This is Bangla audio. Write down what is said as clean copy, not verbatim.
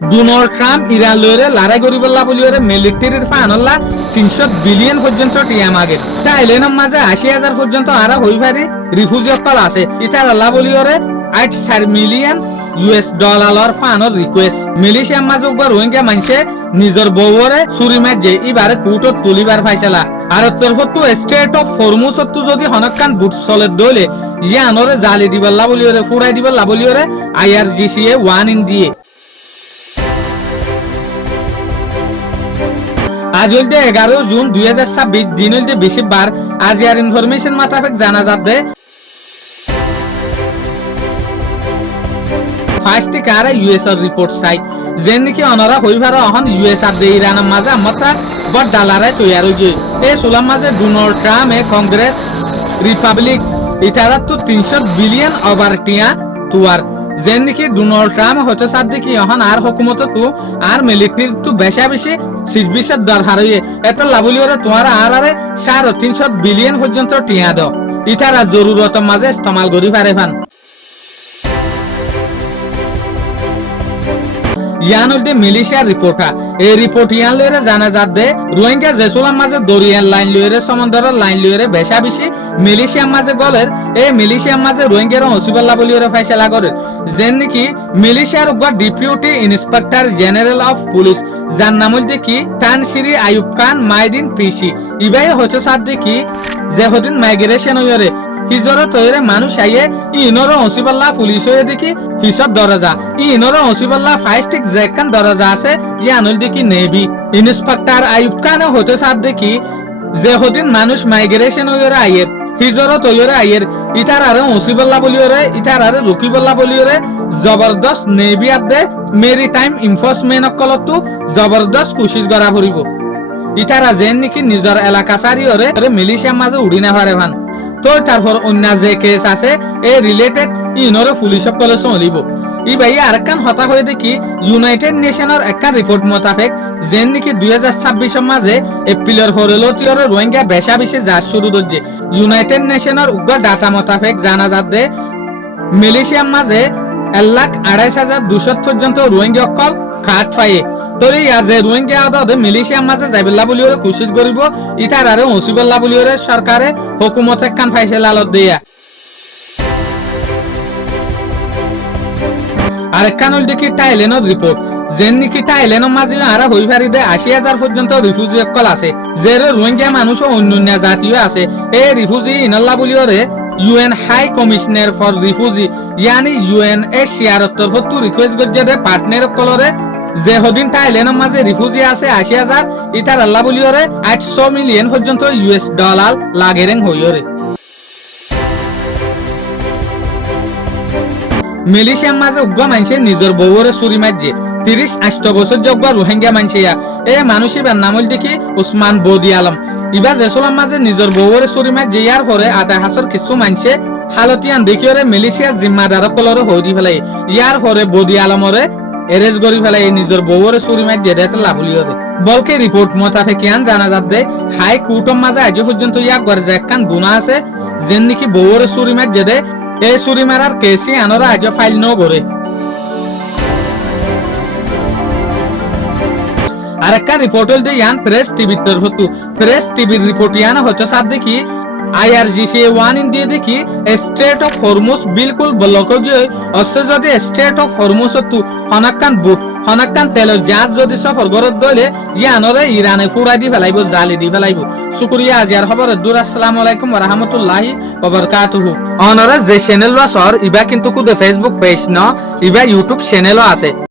ডোনাল্ড ট্রাম্প ইরান লইরে লড়াই করিবল্লা বলিওরে মিলিটারির ফানল্লা 300 বিলিয়ন পর্যন্ত টিয়া মাগে থাইল্যান্ডের মাঝে 80,000 পর্যন্ত আরা হই পারি রিফিউজি অকল আছে ইতার আল্লাহ বলিওরে 8 মিলিয়ন US ডলার ফানর রিকোয়েস্ট মিলিশিয়ার মাঝে একবার রোহিঙ্গা মানুষে নিজের বউরে চুরি মাঝে এবারে কুটত তুলিবার ফাইসলা আর তরফতো স্টেট অফ হরমুজতো যদি হনকান বুট চলে দলে ইয়ানরে জালি দিবল্লা বলিওরে ফুরাই দিবল্লা বলিওরে IRGC এ ওয়ান ইন দিয়ে আজ হইতে 11 জুন 2026 দিন হইতে বেশিবার আজ ইয়ার ইনফরমেশন মাতাফেক জানা যাবে ফার্স্টে কারা US এর রিপোর্ট চাই যেন নাকি অনরা হইবার অহন US আর দে ইরানের মাঝে মাত্রা বড় ডালারে তৈয়ার হইছে এই সুলাম মাঝে ডোনাল্ড ট্রাম্প এ কংগ্রেস রিপাবলিক ইতারা তো 300 বিলিয়ন ওভার টিয়া তুয়ার যেন নাকি ডোনাল্ড ট্রাম্প হতে সাথে কি অহন আর হুকুমত তো আর মিলিটারি তো বেশি সিজবিসের দরকার হইয়ে এত লাভলি ওরে তোমার আর আরে 350 বিলিয়ন পর্যন্ত টিয়া দাও ইতারা জরুরত মাঝে ইস্তেমাল করি পারে ফান ইয়ান হইতে মিলিশিয়ার রিপোর্টার এই রিপোর্ট ইয়ান লইরে জানা যাবে রোহিঙ্গা জেসুলার মাঝে দরিয়ার লাইন লইরে সমুদ্রের লাইন লইরে বেশি মিলিশিয়ার মাঝে গলের এই মিলিশিয়ার মাঝে রোহিঙ্গার হসিবাল্লা বলিওরে ফাইসলা করে যেন নাকি মিলিশিয়ার উপর deputy inspector general of police যার নাম হইতে কি তানসিরি আইয়ুব খান মাইদিন পিসি ইবাই হচ্ছে সাথে কি যে হদিন মাইগ্রেশন হইরে হিজর তৈরে মানুষ আইয়ে ইনর হসিবাল্লা পুলিশ হয়ে দেখি ফিসর দরজা ইনর হসিবাল্লা ফাইস্টিক জেকান দরজা আছে ইয়ানুল দেখি নেভি ইন্সপেক্টর আইয়ুব খান হতে সাথ দেখি যে হদিন মানুষ মাইগ্রেশন হইরে আইয়ের হিজর তৈরে আইয়ের ইতার আরে হসিবাল্লা বলিওরে ইতার আরে রুকিবাল্লা বলিওরে জবরদস্ত নেভি আদে মেরি টাইম এনফোর্সমেন্ট কলতো জবরদস্ত কোশিশ করা ফুরিব ইতারা যেন নাকি নিজের এলাকা সারিওরে মিলিশিয়ার মাঝে উড়ি না পারে ভান তো তারপর অন্য যে কেস আছে এ রিলেটেড ইনরে পুলিশ সকলে চলিব ই ভাই আরেকখান হতা হয়ে দেখি ইউনাইটেড নেশনের একখান রিপোর্ট মোতাবেক যেন নাকি 2026 মাঝে এপ্রিলের ফরেলতিয়র রোহিঙ্গা বেশি যার শুরু হচ্ছে ইউনাইটেড নেশনের উগ্র ডাটা মোতাবেক জানা যাবে মিলিশিয়ার মাঝে 1,28,200 পর্যন্ত রোহিঙ্গা অকল খাট পায়ে তোরে ইয়াজে রোহিঙ্গা আদে মিলিশিয়ার মাঝে যাইবেল্লা বলিওরে কোশিশ করিব ইতার আরে হসিবল্লা বলিওরে সরকারে হুকুমত একখান ফাইসলা আলত দিয়া আরেকখান হল দেখি থাইল্যান্ডের রিপোর্ট যেন নাকি থাইল্যান্ডের মাঝে আরা হই পারিদে 80,000 পর্যন্ত রিফিউজি অকল আছে যে রোহিঙ্গা মানুষ ও অন্যান্য জাতীয় আছে এই রিফিউজি ইনল্লা বলিওরে UN high commissioner for refugee ইয়ানি UNHCR তরফ তো রিকোয়েস্ট করছে দে পার্টনার কলরে যে হদিন থাইল্যান্ডের মাঝে রিফিউজি আছে 80,000 ইতার আল্লাহ বলিওরে 800 মিলিয়ন পর্যন্ত US ডলার লাগেরেন হইরে মিলিশিয়ার মাঝে উগ্র মানুষে নিজের বউরে চুরি মারছে 30-8 বছর যোগ্য রোহিঙ্গা মানুষিয়া এ মানুষই নাম হল দেখি উসমান বদি আলম ইবা জেসুলার মাঝে নিজের বউরে চুরি মারছে ইয়ার পরে আধা হাসর কিছু মানুষে হালতিয়ান দেখিওরে মিলিশিয়ার জিম্মাদার কলরে হইদি ফেলাই ইয়ার পরে বদি আলমরে এরেজ করি ফেলাই নিজের বউরে চুরি মারছে দেশে লাভলিওরে বলকে রিপোর্ট মোতাবেক ইয়ান জানা যাবে হাই কোর্টের মাঝে আজ পর্যন্ত ইয়াক করে যে একখান গুনাহ আছে যেন নাকি বউরে চুরি মারছে দে এই চুরি মারার কেসি আনরা আজ ফাইল ন করে আরেকটা রিপোর্ট হল ইয়ান প্রেস টিভির তরফ প্রেস টিভির রিপোর্ট ইয়ান হচ্ছে সাথ দেখি IRGC ওয়ান ইন দিয়ে দেখি স্টেট অফ হরমুজ বিলকুল ব্লক গিয়ে অবশ্য যদি স্টেট অফ হরমুজ তো হনাক্কান বুট হনাক্কান তেল জাহাজ যদি সফর করত দলে ইয়ানরে ইরানে ফুরাই দি ফেলাইব জালি দি ফেলাইব শুকরিয়া আজিয়ার খবর দূর আসসালামু আলাইকুম ওয়া রাহমাতুল্লাহি ওয়া বারাকাতুহু অনরে যে চ্যানেল বা সর ইবা কিন্তু কুদে ফেসবুক পেজ ন ইবা ইউটিউব চ্যানেলও আছে